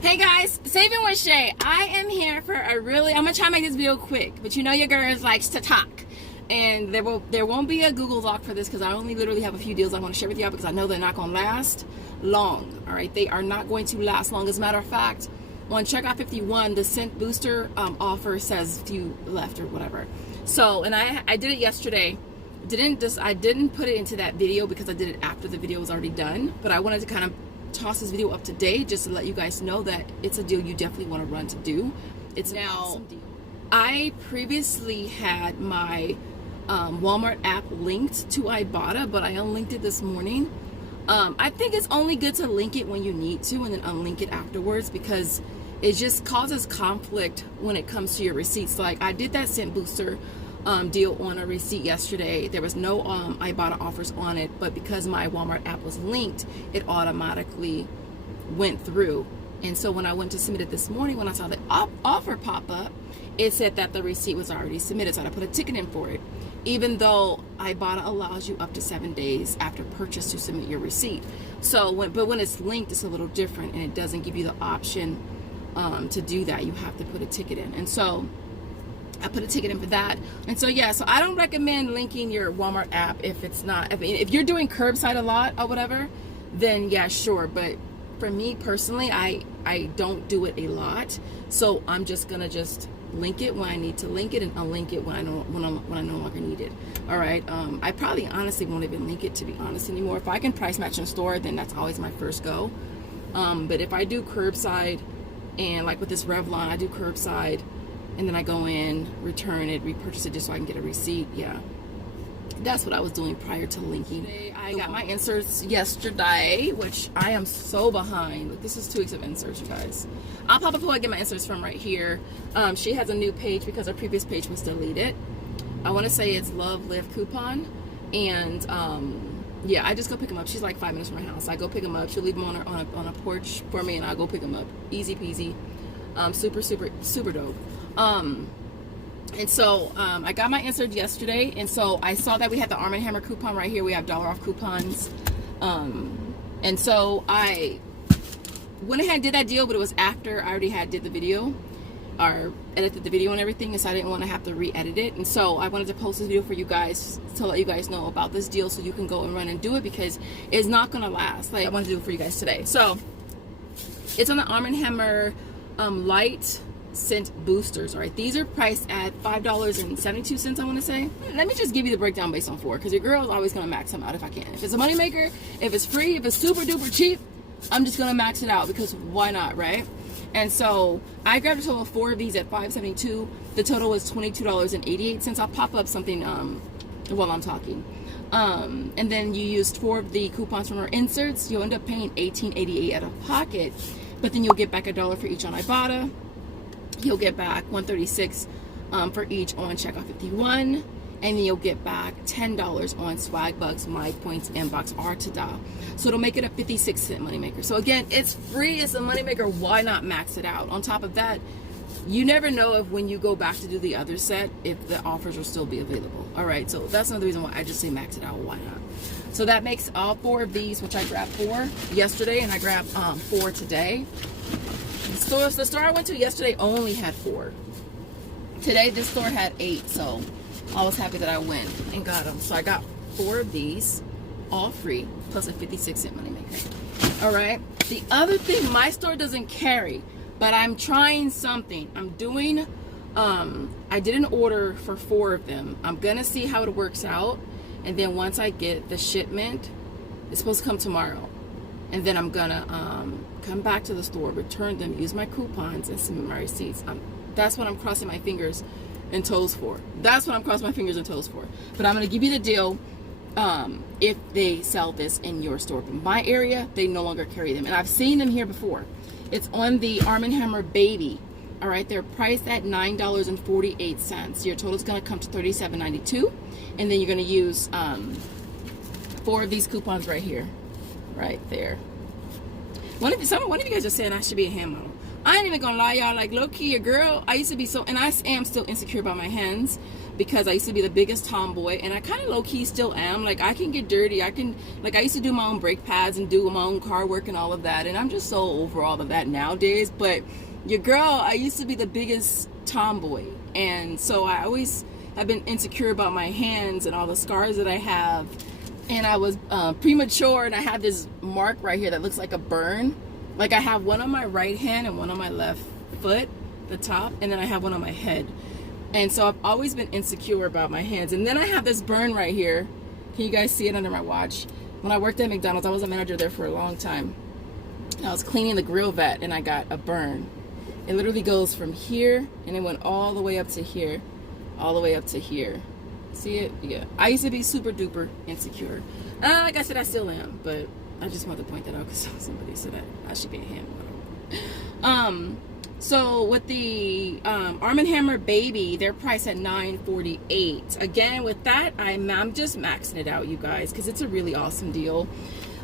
Hey guys, Saving with Shay. I am here for I'm gonna try to make this video quick, but you know your girl likes to talk. And there won't be a Google Doc for this because I only literally have a few deals I want to share with y'all because I know they're not gonna last long. Alright, they are not going to last long. As a matter of fact, on Checkout 51, the Cent Booster offer says few left or whatever. So, and I did it yesterday. I didn't put it into that video because I did it after the video was already done, but I wanted to kind of toss this video up to date just to let you guys know that it's a deal you definitely want to run to do. It's an awesome deal. I previously had my Walmart app linked to Ibotta, but I unlinked it this morning. I think it's only good to link it when you need to and then unlink it afterwards because it just causes conflict when it comes to your receipts. Like I did that Cent Booster deal on a receipt yesterday. There was no Ibotta offers on it, but because my Walmart app was linked, it automatically went through. And so when I went to submit it this morning, when I saw the offer pop up, it said that the receipt was already submitted, so I put a ticket in for it, even though Ibotta allows you up to 7 days after purchase to submit your receipt. So when it's linked, it's a little different, and it doesn't give you the option to do that. You have to put a ticket in, and so I put a ticket in for that. And so yeah, so I don't recommend linking your Walmart app if it's not, if you're doing curbside a lot or whatever, then yeah, sure. But for me personally, I don't do it a lot. So I'm just gonna link it when I need to link it and unlink it when I no longer need it. All right. I probably honestly won't even link it, to be honest, anymore. If I can price match in store, then that's always my first go. But if I do curbside, and like with this Revlon, I do curbside, and then I go in, return it, repurchase it just so I can get a receipt. Yeah, that's what I was doing prior to linking. I got my inserts yesterday, which I am so behind. Look, this is 2 weeks of inserts, you guys. I'll pop up who I get my inserts from right here. She has a new page because her previous page was deleted. I want to say it's Love Live Coupon. And yeah, I just go pick them up. She's like 5 minutes from my house. I go pick them up. She'll leave them on a porch for me, and I'll go pick them up. Easy peasy. Super dope. And so I got my insert yesterday, and so I saw that we had the Arm & Hammer coupon right here. We have $1 off coupons, and so I went ahead and did that deal, but it was after I already did the video or edited the video and everything, and so I didn't want to have to re-edit it. And so I wanted to post this video for you guys to let you guys know about this deal so you can go and run and do it because it's not gonna last. Like I wanted to do it for you guys today. So it's on the Arm & Hammer light Cent boosters. All right, these are priced at $5.72, I want to say. Let me just give you the breakdown based on 4 because your girl is always going to max them out if I can. If it's a moneymaker, if it's free, if it's super duper cheap, I'm just going to max it out because why not, right? And so I grabbed a total of 4 of these at $5.72. The total was $22.88. I'll pop up something while I'm talking. And then you used 4 of the coupons from our inserts. You'll end up paying $18.88 out of pocket, but then you'll get back $1 for each on Ibotta. You'll get back $1.36 for each on Checkout 51, and then you'll get back $10 on Swagbucks, My Points, Inbox, or Tada. So it'll make it a 56-cent moneymaker. So again, it's free, it's a moneymaker. Why not max it out? On top of that, you never know if when you go back to do the other set, if the offers will still be available. All right, so that's another reason why I just say max it out. Why not? So that makes all 4 of these, which I grabbed 4 yesterday, and I grabbed 4 today. The store I went to yesterday only had 4. Today this store had 8, so I was happy that I went and got them. So I got 4 of these, all free, plus a 56-cent moneymaker. All right. The other thing, my store doesn't carry, but I'm trying something. I'm doing. I did an order for 4 of them. I'm gonna see how it works out, and then once I get the shipment, it's supposed to come tomorrow, and then I'm gonna come back to the store, return them, use my coupons, and submit my receipts. That's what I'm crossing my fingers and toes for. That's what I'm crossing my fingers and toes for. But I'm going to give you the deal if they sell this in your store. But in my area, they no longer carry them. And I've seen them here before. It's on the Arm & Hammer Baby. All right, they're priced at $9.48. Your total is going to come to $37.92. And then you're going to use 4 of these coupons right here. Right there. One of you guys are saying I should be a hand model. I ain't even gonna lie, y'all. Like low key, your girl. I used to be so, and I am still insecure about my hands, because I used to be the biggest tomboy, and I kind of low-key still am. Like, I can get dirty. I used to do my own brake pads and do my own car work and all of that, and I'm just so over all of that nowadays. But your girl, I used to be the biggest tomboy, and so I always have been insecure about my hands and all the scars that I have. And I was premature, and I have this mark right here that looks like a burn. Like, I have one on my right hand and one on my left foot, the top, and then I have one on my head. And so I've always been insecure about my hands. And then I have this burn right here. Can you guys see it under my watch? When I worked at McDonald's, I was a manager there for a long time. I was cleaning the grill vat, and I got a burn. It literally goes from here, and it went all the way up to here, all the way up to here. See it? Yeah. I used to be super duper insecure. Like I said, I still am, but I just wanted to point that out because somebody said that I should be a hand. So with the Arm & Hammer Baby, they're priced at $9.48. Again, with that, I'm just maxing it out, you guys, because it's a really awesome deal.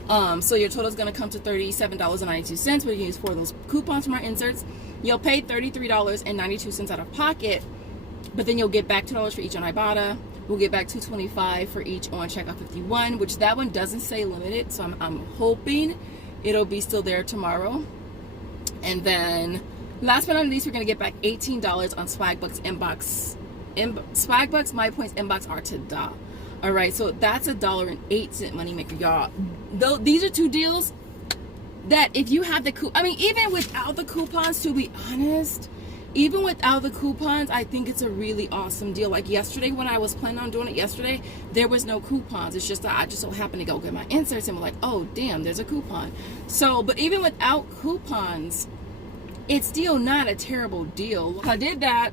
So your total is going to come to $37.92. We can use 4 of those coupons from our inserts. You'll pay $33.92 out of pocket, but then you'll get back $2 for each on Ibotta. We'll get back $2.25 for each on Checkout 51, which that one doesn't say limited, so I'm hoping it'll be still there tomorrow. And then last but not least, we're going to get back $18 on Swagbucks inbox. Swagbucks My Points inbox are to da. All right, so that's $1.08 moneymaker, y'all. Though these are 2 deals that if you have the I mean, even without the coupons, to be honest, even without the coupons, I think it's a really awesome deal. Like yesterday, when I was planning on doing it yesterday, there was no coupons. It's just that I just so happened to go get my inserts and was like, oh damn, there's a coupon. So, but even without coupons, it's still not a terrible deal. I did that.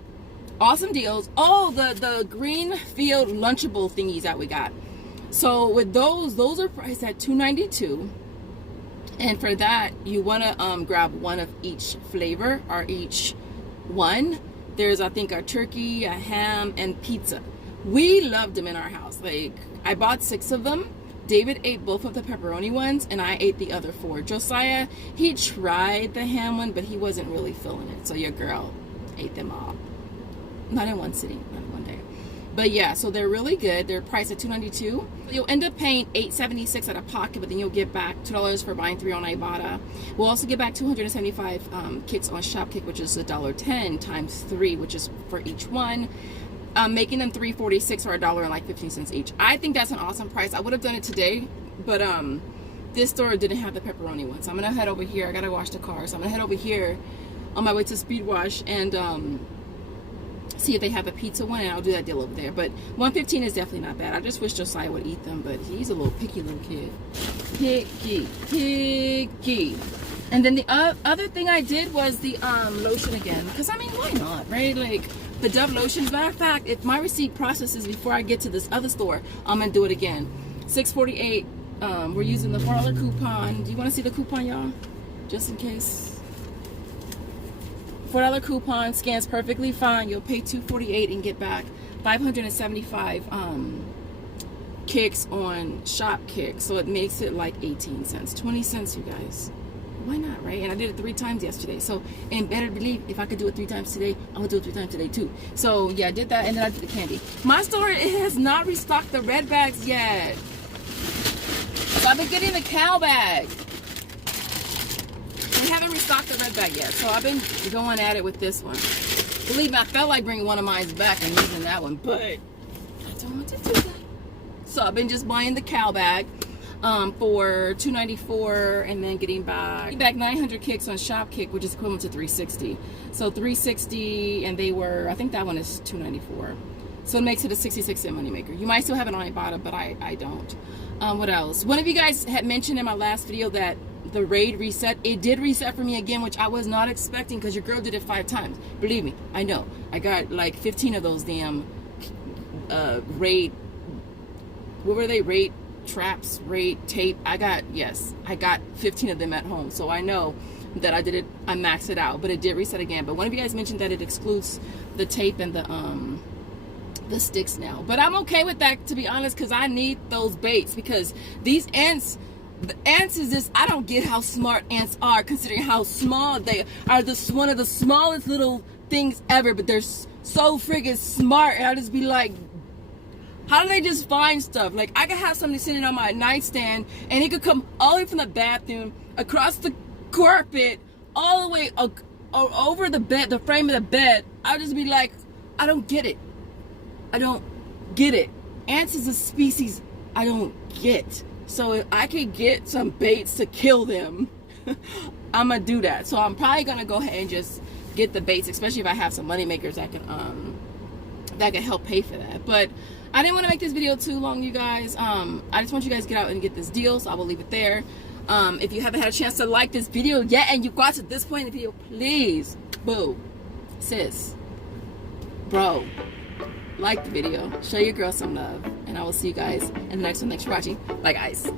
Awesome deals. Oh, the Greenfield Lunchable thingies that we got. So with those are priced at $2.92. And for that, you want to grab one of each flavor, or each one. There's, I think, a turkey, a ham, and pizza. We loved them in our house. Like, I bought 6 of them. David ate both of the pepperoni ones, and I ate the other 4. Josiah, he tried the ham one, but he wasn't really feeling it. So your girl ate them all. Not in one sitting, not in one day. But yeah, so they're really good. They're priced at $2.92. You'll end up paying $8.76 out of pocket, but then you'll get back $2 for buying 3 on Ibotta. We'll also get back 275 kicks on Shopkick, which is $1.10 times 3, which is for each one. Making them $3.46 or $1.15 each. I think that's an awesome price. I would have done it today, but this store didn't have the pepperoni one. So I'm gonna head over here. I gotta wash the car, so I'm gonna head over here on my way to Speed Wash and see if they have a pizza one, and I'll do that deal over there. But $1.15 is definitely not bad. I just wish Josiah would eat them, but he's a little picky little kid. Picky. And then the other thing I did was the lotion again, because I mean, why not, right? Like the Dove lotion. As a matter of fact, if my receipt processes before I get to this other store, I'm gonna do it again. $6.48. We're using the $4 coupon. Do you want to see the coupon, y'all? Just in case. $4 coupon scans perfectly fine. You'll pay $2.48 and get back 575 kicks on Shopkick. So it makes it like 18 cents, 20 cents, you guys. Why not, right? And I did it 3 times yesterday. So, and better believe, if I could do it 3 times today, I would do it 3 times today too. So yeah, I did that, and then I did the candy. My store, it has not restocked the red bags yet. So I've been getting the cow bag. They haven't restocked the red bag yet, so I've been going at it with this one. Believe me, I felt like bringing one of mine back and using that one, but I don't want to do that. So I've been just buying the cow bag for $2.94, and then getting back 900 kicks on Shopkick, which is equivalent to $3.60. So $3.60, and they were, I think that one is $2.94. So it makes it a 66-cent moneymaker. You might still have it on Ibotta, but I don't. What else? One of you guys had mentioned in my last video that the raid reset. It did reset for me again, which I was not expecting, because your girl did it 5 times. Believe me, I know. I got like 15 of those damn raid, what were they, raid traps, raid tape. I got 15 of them at home, so I know that I did it, I maxed it out, but it did reset again. But one of you guys mentioned that it excludes the tape and the sticks now, but I'm okay with that, to be honest, because I need those baits, because these ants the ants is this. I don't get how smart ants are, considering how small they are. One of the smallest little things ever, but they're so friggin' smart. And I just be like, how do they just find stuff? Like, I could have something sitting on my nightstand, and it could come all the way from the bathroom, across the carpet, all the way over the bed, the frame of the bed. I'll just be like, I don't get it. I don't get it. Ants is a species I don't get. So if I could get some baits to kill them, I'm gonna do that. So I'm probably gonna go ahead and just get the baits, especially if I have some money makers that can help pay for that. But I didn't want to make this video too long, you guys. I just want you guys to get out and get this deal, so I will leave it there. If you haven't had a chance to like this video yet and you got to this point in the video, please, boo, sis, bro, like the video, show your girl some love, and I will see you guys in the next one. Thanks for watching. Bye, guys.